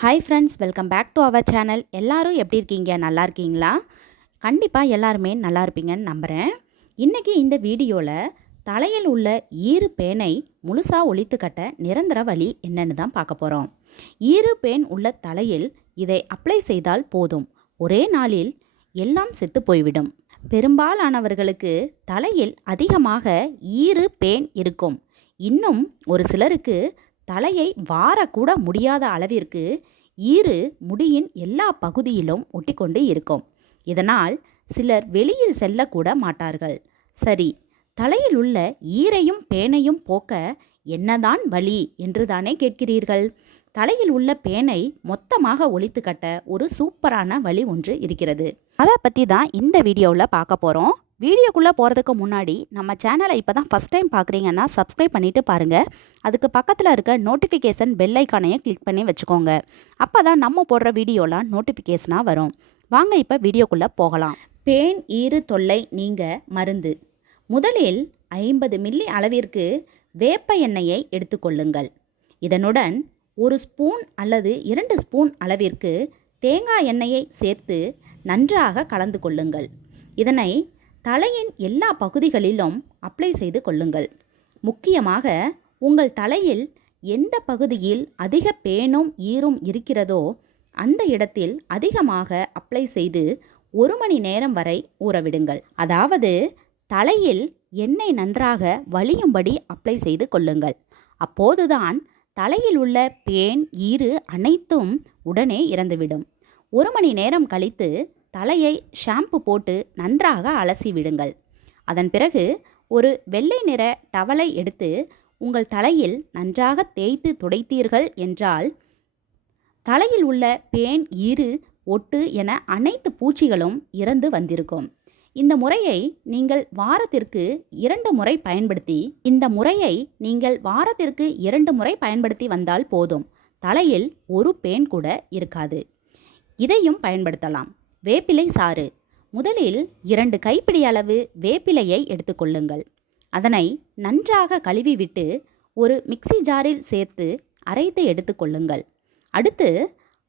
Hi friends, welcome back to our channel. எல்லாரும் எப்படி இருக்கீங்க? நல்லா இருக்கீங்களா? கண்டிப்பாக எல்லாருமே நல்லா இருப்பீங்கன்னு நம்புகிறேன். இன்றைக்கி இந்த வீடியோவில் தலையில் உள்ள ஈறு பேனை முழுசாக ஒழித்து கட்ட நிரந்தர வழி என்னன்னு தான் பார்க்க போகிறோம். ஈறு பேன் உள்ள தலையில் இதை அப்ளை செய்தால் போதும், ஒரே நாளில் எல்லாம் செத்து போய்விடும். பெரும்பாலானவர்களுக்கு தலையில் அதிகமாக ஈறு பேன் இருக்கும். இன்னும் ஒரு சிலருக்கு தலையை வாரக்கூட முடியாத அளவிற்கு ஈறு முடியின் எல்லா பகுதியிலும் ஒட்டிக்கொண்டு இருக்கும். இதனால் சிலர் வெளியில் செல்லக்கூட மாட்டார்கள். சரி, தலையில் உள்ள ஈரையும் பேனையும் போக்க என்னதான் வழி என்று தானே கேட்கிறீர்கள். தலையில் உள்ள பேனை மொத்தமாக ஒழித்து கட்ட ஒரு சூப்பரான வழி ஒன்று இருக்கிறது. அதை பற்றி தான் இந்த வீடியோவில் பார்க்க போகிறோம். வீடியோக்குள்ளே போகிறதுக்கு முன்னாடி நம்ம சேனலை இப்போ தான் ஃபஸ்ட் டைம் பார்க்குறீங்கன்னா சப்ஸ்கிரைப் பண்ணிவிட்டு பாருங்கள். அதுக்கு பக்கத்தில் இருக்க நோட்டிஃபிகேஷன் பெல் ஐக்கானையை கிளிக் பண்ணி வச்சுக்கோங்க. அப்போ தான் நம்ம போடுற வீடியோலாம் நோட்டிஃபிகேஷனாக வரும். வாங்க இப்போ வீடியோக்குள்ளே போகலாம். பேன் ஈறு தொல்லை நீங்க மருந்து. முதலில் 50 மில்லி அளவிற்கு வேப்ப எண்ணெயை எடுத்துக்கொள்ளுங்கள். இதனுடன் 1 ஸ்பூன் அல்லது 2 ஸ்பூன் அளவிற்கு தேங்காய் எண்ணெயை சேர்த்து நன்றாக கலந்து கொள்ளுங்கள். இதனை தலையின் எல்லா பகுதிகளிலும் அப்ளை செய்து கொள்ளுங்கள். முக்கியமாக உங்கள் தலையில் எந்த பகுதியில் அதிக பேனும் ஈரும் இருக்கிறதோ அந்த இடத்தில் அதிகமாக அப்ளை செய்து 1 மணி நேரம் வரை ஊறவிடுங்கள். அதாவது தலையில் எண்ணெய் நன்றாக வலியும்படி அப்ளை செய்து கொள்ளுங்கள். அப்போதுதான் தலையில் உள்ள பேன் ஈறு அனைத்தும் உடனே இறந்துவிடும். 1 மணி நேரம் கழித்து தலையை ஷாம்பு போட்டு நன்றாக அலசி விடுங்கள். அதன் பிறகு ஒரு வெள்ளை நிற டவலை எடுத்து உங்கள் தலையில் நன்றாக தேய்த்து துடைத்தீர்கள் என்றால் தலையில் உள்ள பேன் ஈறு ஒட்டு என அனைத்து பூச்சிகளும் இறந்து வந்திருக்கும். இந்த முறையை நீங்கள் வாரத்திற்கு 2 முறை பயன்படுத்தி வந்தால் போதும், தலையில் ஒரு பேன் கூட இருக்காது. இதையும் பயன்படுத்தலாம். வேப்பிலை சாறு. முதலில் 2 கைப்பிடி அளவு வேப்பிலையை எடுத்துக்கொள்ளுங்கள். அதனை நன்றாக கழுவிவிட்டு ஒரு மிக்ஸி ஜாரில் சேர்த்து அரைத்து எடுத்துக்கொள்ளுங்கள். அடுத்து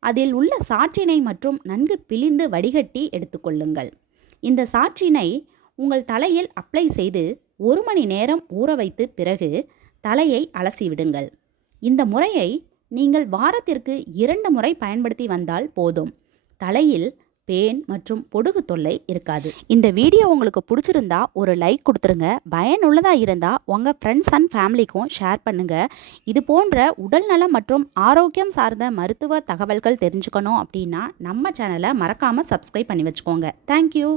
அதில் உள்ள சாற்றினை மற்றும் நன்கு பிழிந்து வடிகட்டி எடுத்துக்கொள்ளுங்கள். இந்த சாற்றினை உங்கள் தலையில் அப்ளை செய்து 1 மணி நேரம் ஊற வைத்து பிறகு தலையை அலசி விடுங்கள். இந்த முறையை நீங்கள் வாரத்திற்கு 2 முறை பயன்படுத்தி வந்தால் போதும், தலையில் பேன் மற்றும் பொடுகு தொல்லை இருக்காது. இந்த வீடியோ உங்களுக்கு பிடிச்சிருந்தா ஒரு லைக் கொடுத்துருங்க. பயனுள்ளதாக இருந்தால் உங்கள் ஃப்ரெண்ட்ஸ் அண்ட் ஃபேமிலிக்கும் ஷேர் பண்ணுங்கள். இது போன்ற உடல்நலம் மற்றும் ஆரோக்கியம் சார்ந்த மருத்துவ தகவல்கள் தெரிஞ்சுக்கணும் அப்படின்னா நம்ம சேனலை மறக்காமல் சப்ஸ்கிரைப் பண்ணி வச்சுக்கோங்க. தேங்க்யூ.